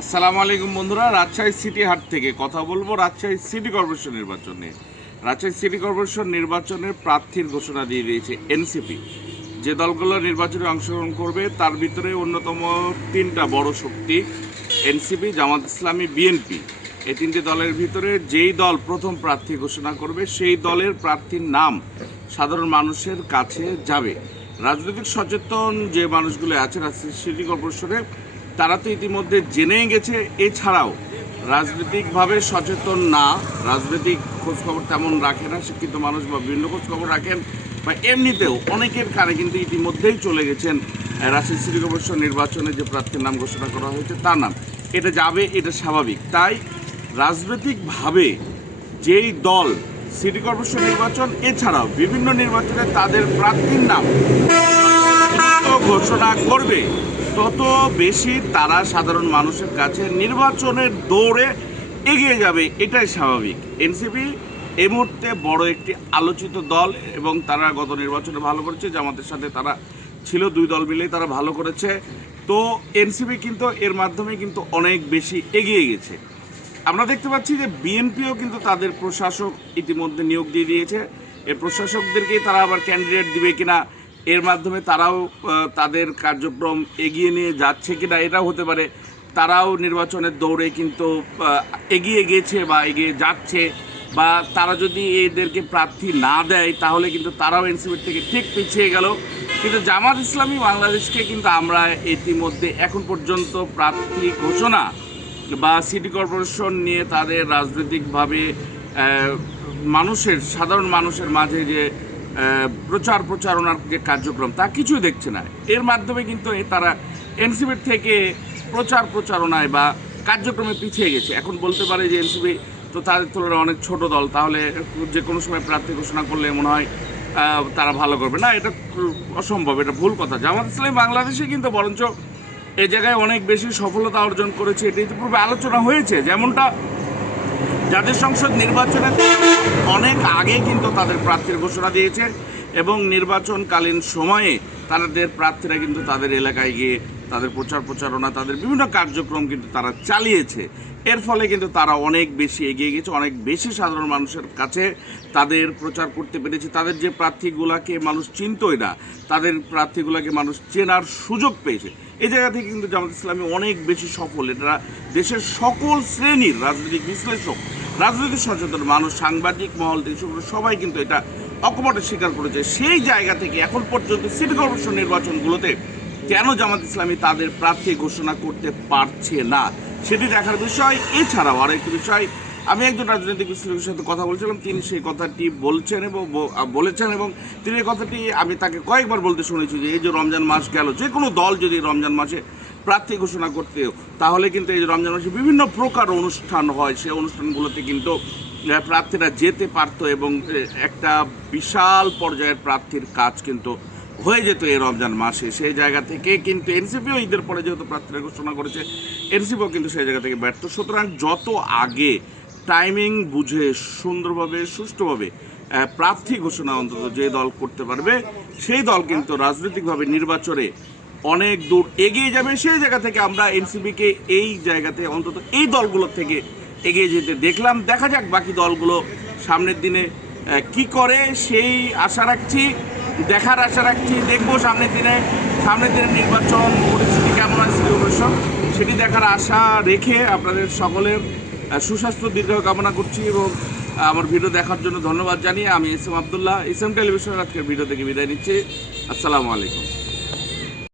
আসসালামু আলাইকুম বন্ধুরা, রাজশাহী সিটি হাট থেকে কথা বলবো রাজশাহী সিটি কর্পোরেশন নির্বাচনে। রাজশাহী সিটি কর্পোরেশন নির্বাচনের প্রার্থীর ঘোষণা দিয়ে দিয়েছে এনসিপি। যে দলগুলো নির্বাচনে অংশগ্রহণ করবে তার ভিতরে অন্যতম তিনটা বড় শক্তি এনসিপি, জামাত ইসলামী, বিএনপি। এই তিনটি দলের ভিতরে যেই দল প্রথম প্রার্থী ঘোষণা করবে সেই দলের প্রার্থীর নাম সাধারণ মানুষের কাছে যাবে। রাজনৈতিক সচেতন যে মানুষগুলো আছে রাজশাহী সিটি কর্পোরেশনে তারা তো ইতিমধ্যে জেনেই গেছে। এছাড়াও রাজনৈতিকভাবে সচেতন না, রাজনৈতিক খোঁজখবর তেমন রাখে না শিক্ষিত মানুষ বা বিভিন্ন খোঁজখবর রাখেন বা এমনিতেও অনেকের কানে কিন্তু ইতিমধ্যেই চলে গেছেন রাজশাহী সিটি কর্পোরেশন নির্বাচনে যে প্রার্থীর নাম ঘোষণা করা হয়েছে তার নাম। এটা যাবে, এটা স্বাভাবিক। তাই রাজনৈতিকভাবে যেই দল সিটি কর্পোরেশন নির্বাচন এছাড়াও বিভিন্ন নির্বাচনে তাদের প্রার্থীর নাম ঘোষণা করবে তত বেশি তারা সাধারণ মানুষের কাছে নির্বাচনের দৌড়ে এগিয়ে যাবে, এটাই স্বাভাবিক। এনসিপি এই মুহূর্তে বড় একটি আলোচিত দল এবং তারা গত নির্বাচনে ভালো করেছে, জামাতের সাথে তারা ছিল, দুই দল মিলেই তারা ভালো করেছে। তো এনসিপি কিন্তু এর মাধ্যমে কিন্তু অনেক বেশি এগিয়ে গেছে। আমরা দেখতে পাচ্ছি যে বিএনপিও কিন্তু তাদের প্রশাসক ইতিমধ্যে নিয়োগ দিয়ে দিয়েছে। এই প্রশাসকদেরকেই তারা আবার ক্যান্ডিডেট দিবে কিনা, এর মাধ্যমে তারাও তাদের কার্যক্রম এগিয়ে নিয়ে যাচ্ছে কিনা এটাও হতে পারে। তারাও নির্বাচনের দৌড়ে কিন্তু এগিয়ে গেছে বা এগিয়ে যাচ্ছে, বা তারা যদি এদেরকে প্রার্থী না দেয় তাহলে কিন্তু তারাও এনসিপির থেকে ঠিক পিছিয়ে গেল। কিন্তু জামাত ইসলামী বাংলাদেশকে কিন্তু আমরা ইতিমধ্যে এখন পর্যন্ত প্রার্থী ঘোষণা বা সিটি কর্পোরেশন নিয়ে তাদের রাজনৈতিকভাবে সাধারণ মানুষের মাঝে যে প্রচারণার যে কার্যক্রম তা কিছুই দেখছে না। এর মাধ্যমে কিন্তু তারা এনসিপির থেকে প্রচারণায় বা কার্যক্রমে পিছিয়ে গেছে। এখন বলতে পারে যে এনসিপি তো তাদের তুলনায় অনেক ছোট দল, তাহলে যে কোনো সময় প্রার্থী ঘোষণা করলে মনে হয় তারা ভালো করবে না। এটা অসম্ভব, এটা ভুল কথা। জামাত ইসলামী বাংলাদেশে কিন্তু বরঞ্চ এই জায়গায় অনেক বেশি সফলতা অর্জন করেছে। এটি ইতিপূর্বে আলোচনা হয়েছে, যেমনটা জাতীয় সংসদ নির্বাচনে অনেক আগে কিন্তু তাদের প্রার্থীর ঘোষণা দিয়েছে এবং নির্বাচনকালীন সময়ে তাদের প্রার্থীরা কিন্তু তাদের এলাকায় গিয়ে তাদের প্রচারণা, তাদের বিভিন্ন কার্যক্রম কিন্তু তারা চালিয়েছে। এর ফলে কিন্তু তারা অনেক বেশি এগিয়ে গেছে, অনেক বেশি সাধারণ মানুষের কাছে তাদের প্রচার করতে পেরেছে। তাদের যে প্রার্থীগুলোকে মানুষ চিনতই না, তাদের প্রার্থীগুলোকে মানুষ চেনার সুযোগ পেয়েছে। এই জায়গা থেকে কিন্তু জামাত ইসলামী অনেক বেশি সফল। এটা দেশের সকল শ্রেণীর রাজনৈতিক বিশ্লেষক, রাজনৈতিক সচেতন মানুষ, সাংবাদিক মহল থেকে শুরু সবাই কিন্তু এটা অকপটে স্বীকার করেছে। সেই জায়গা থেকে এখন পর্যন্ত সিটি কর্পোরেশন নির্বাচনগুলোতে কেন জামাত ইসলামী তাদের প্রার্থী ঘোষণা করতে পারছে না সেটি দেখার বিষয়। এছাড়াও আরেকটি বিষয়, আমি একজন রাজনৈতিক বিশ্লেষকের সাথে কথা বলছিলাম, তিনি সেই কথাটি বলেছেন এবং তিনি এই কথাটি আমি তাকে কয়েকবার বলতে শুনেছি যে এই যে রমজান মাস গেল, যে কোনো দল যদি রমজান মাসে প্রার্থী ঘোষণা করতে তাহলে কিন্তু এই যে রমজান মাসে বিভিন্ন প্রকার অনুষ্ঠান হয়, সেই অনুষ্ঠানগুলোতে কিন্তু প্রার্থীরা যেতে পারতো এবং একটা বিশাল পর্যায়ের প্রার্থীর কাজ কিন্তু হয়ে যেত এই রমজান মাসে। সেই জায়গা থেকে কিন্তু এনসিপিও ঈদের পরে যেহেতু প্রার্থীরা ঘোষণা করেছে, এনসিপিও কিন্তু সেই জায়গা থেকে ব্যর্থ। সুতরাং যত আগে টাইমিং বুঝে সুন্দরভাবে সুষ্ঠুভাবে প্রার্থী ঘোষণা অন্তত যে দল করতে পারবে সেই দল কিন্তু রাজনৈতিকভাবে নির্বাচনে অনেক দূর এগিয়ে যাবে। সেই জায়গা থেকে আমরা এনসিপিকে এই জায়গাতে অন্তত এই দলগুলোর থেকে এগিয়ে যেতে দেখলাম। দেখা যাক বাকি দলগুলো সামনের দিনে কি করে, সেই আশা রাখছি, দেখার আশা রাখছি। দেখবো সামনের দিনে নির্বাচন পরিস্থিতি কেমন আছে সেটি দেখার আশা রেখে আপনাদের সকলের সুস্বাস্থ্য দীর্ঘায়ু কামনা করছি এবং আমার ভিডিও দেখার জন্য ধন্যবাদ জানিয়ে আমি S M Abdullah, S M টেলিভিশনের আজকের ভিডিও থেকে বিদায় নিচ্ছি। আসসালামু আলাইকুম।